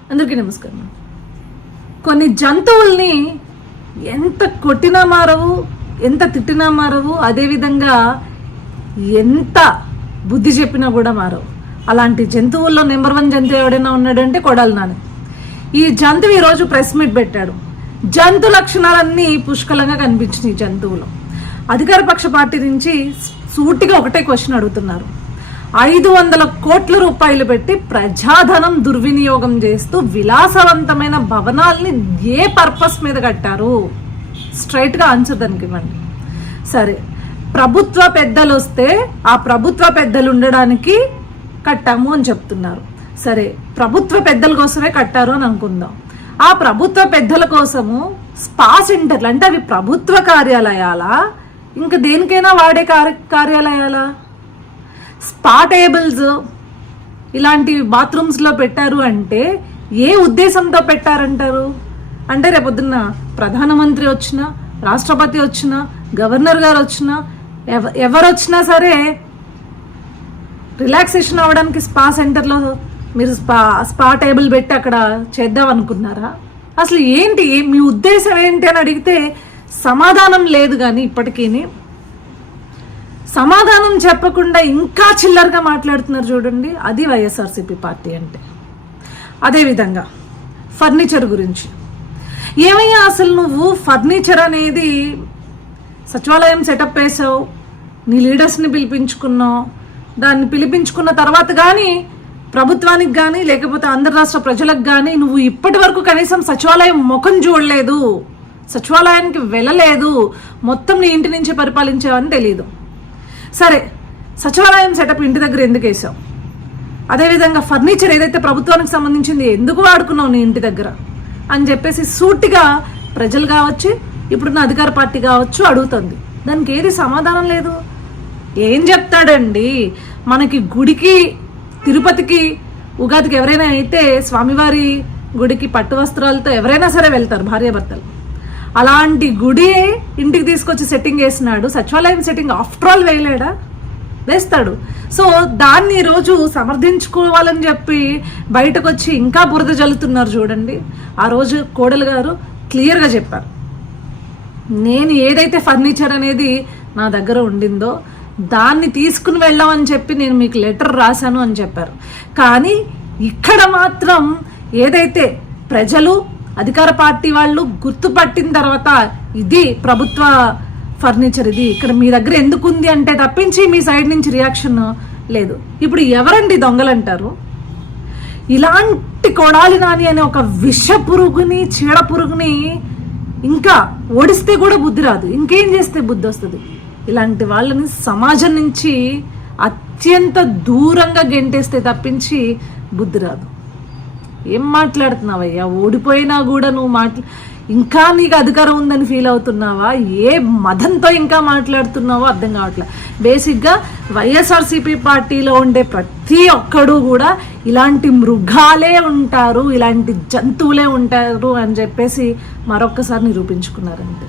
అందరికీ నమస్కారం. కొన్ని జంతువుల్ని ఎంత కొట్టినా మారవు ఎంత తిట్టినా మారవు అదేవిధంగా ఎంత బుద్ధి చెప్పినా కూడా మారవు. అలాంటి జంతువుల్లో నెంబర్ వన్ జంతువు ఎవడైనా ఉన్నాడంటే కొడాలి నాని. ఈ జంతువు ఈరోజు ప్రెస్ మీట్ పెట్టాడు. జంతు లక్షణాలన్నీ పుష్కలంగా కనిపించినాయి జంతువులు. అధికార పక్ష పార్టీ నుంచి సూటిగా ఒకటే క్వశ్చన్ అడుగుతున్నారు. ఐదు వందల కోట్ల రూపాయలు పెట్టి ప్రజాధనం దుర్వినియోగం చేస్తూ విలాసవంతమైన భవనాల్ని ఏ పర్పస్ మీద కట్టారు? స్ట్రైట్గా ఆన్సర్ దానికి ఇవ్వండి. సరే ప్రభుత్వ పెద్దలు వస్తే ఆ ప్రభుత్వ పెద్దలు ఉండడానికి కట్టాము అని చెప్తున్నారు. సరే ప్రభుత్వ పెద్దల కోసమే కట్టారు అని అనుకుందాం. ఆ ప్రభుత్వ పెద్దల కోసము స్పా సెంటర్లు అంటే అవి ప్రభుత్వ కార్యాలయాలా? ఇంకా దేనికైనా వాడే కార్య కార్యాలయాలా? స్పా టేబుల్స్ ఇలాంటి బాత్రూమ్స్లో పెట్టారు అంటే ఏ ఉద్దేశంతో పెట్టారంటారు? అంటే రేపొద్దున్న ప్రధానమంత్రి వచ్చినా రాష్ట్రపతి వచ్చినా గవర్నర్ గారు వచ్చినా ఎవ ఎవరు వచ్చినా సరే రిలాక్సేషన్ అవ్వడానికి స్పా సెంటర్లో మీరు స్పా స్పా టేబుల్ పెట్టి అక్కడ చేద్దాం అనుకున్నారా అసలు ఏంటి? మీ ఉద్దేశం ఏంటి అని అడిగితే సమాధానం లేదు కానీ ఇప్పటికీని సమాధానం చెప్పకుండా ఇంకా చిల్లరగా మాట్లాడుతున్నారు చూడండి. అది వైఎస్ఆర్సీపీ పార్టీ అంటే. అదేవిధంగా ఫర్నిచర్ గురించి. ఏమయ్యా అసలు నువ్వు ఫర్నిచర్ అనేది సచివాలయం సెటప్ వేసావు నీ లీడర్స్ని పిలిపించుకున్నావు దాన్ని పిలిపించుకున్న తర్వాత కానీ ప్రభుత్వానికి కానీ లేకపోతే ఆంధ్ర రాష్ట్ర ప్రజలకు కానీ నువ్వు ఇప్పటి వరకు కనీసం సచివాలయం ముఖం చూడలేదు సచివాలయానికి వెళ్ళలేదు మొత్తం నీ ఇంటి నుంచి పరిపాలించావని తెలియదు సరే సచివాలయం సెటప్ ఇంటి దగ్గర ఎందుకు వేసావు? అదేవిధంగా ఫర్నిచర్ ఏదైతే ప్రభుత్వానికి సంబంధించింది ఎందుకు వాడుకున్నావు నీ ఇంటి దగ్గర? అని చెప్పేసి సూటిగా ప్రజలు కావచ్చు ఇప్పుడున్న అధికార పార్టీ కావచ్చు అడుగుతుంది. దానికి ఏది సమాధానం లేదు? ఏం చెప్తాడండి? మనకి గుడికి తిరుపతికి ఉగాదికి ఎవరైనా అయితే స్వామివారి గుడికి పట్టు వస్త్రాలతో ఎవరైనా సరే వెళ్తారు భార్యాభర్తలు. అలాంటి గుడి ఇంటికి తీసుకొచ్చి సెట్టింగ్ వేసినాడు సచివాలయం సెట్టింగ్ ఆఫ్టర్ ఆల్ వేయలేడా? వేస్తాడు. సో దాన్ని ఈరోజు సమర్థించుకోవాలని చెప్పి బయటకు వచ్చి ఇంకా బురద జల్లుతున్నారు చూడండి. ఆ రోజు కోడలు గారు క్లియర్గా చెప్పారు. నేను ఏదైతే ఫర్నిచర్ అనేది నా దగ్గర ఉండిందో దాన్ని తీసుకుని వెళ్ళామని చెప్పి నేను మీకు లెటర్ రాశాను అని చెప్పారు. కానీ ఇక్కడ మాత్రం ఏదైతే ప్రజలు అధికార పార్టీ వాళ్ళు గుర్తుపట్టిన తర్వాత ఇది ప్రభుత్వ ఫర్నిచర్ ఇది. ఇక్కడ మీ దగ్గర ఎందుకు ఉంది అంటే తప్పించి మీ సైడ్ నుంచి రియాక్షన్ లేదు. ఇప్పుడు ఎవరండి దొంగలంటారు? ఇలాంటి కొడాలి నాని అనే ఒక విష పురుగుని చీడ పురుగుని ఇంకా ఓడిస్తే కూడా బుద్ధి రాదు. ఇంకేం చేస్తే బుద్ధి వస్తుంది? ఇలాంటి వాళ్ళని సమాజం నుంచి అత్యంత దూరంగా గెంటేస్తే తప్పించి బుద్ధి రాదు. ఏం మాట్లాడుతున్నావయ్యా? ఓడిపోయినా కూడా నువ్వు మాట్లా ఇంకా నీకు అధికారం ఉందని ఫీల్ అవుతున్నావా? ఏ మదంతో ఇంకా మాట్లాడుతున్నావో అర్థం కావట్లే. బేసిక్గా వైఎస్ఆర్సీపీ పార్టీలో ఉండే ప్రతి ఒక్కడు కూడా ఇలాంటి మృగాలే ఉంటారు ఇలాంటి జంతువులే ఉంటారు అని చెప్పేసి మరొక్కసారి నిరూపించుకున్నారంటే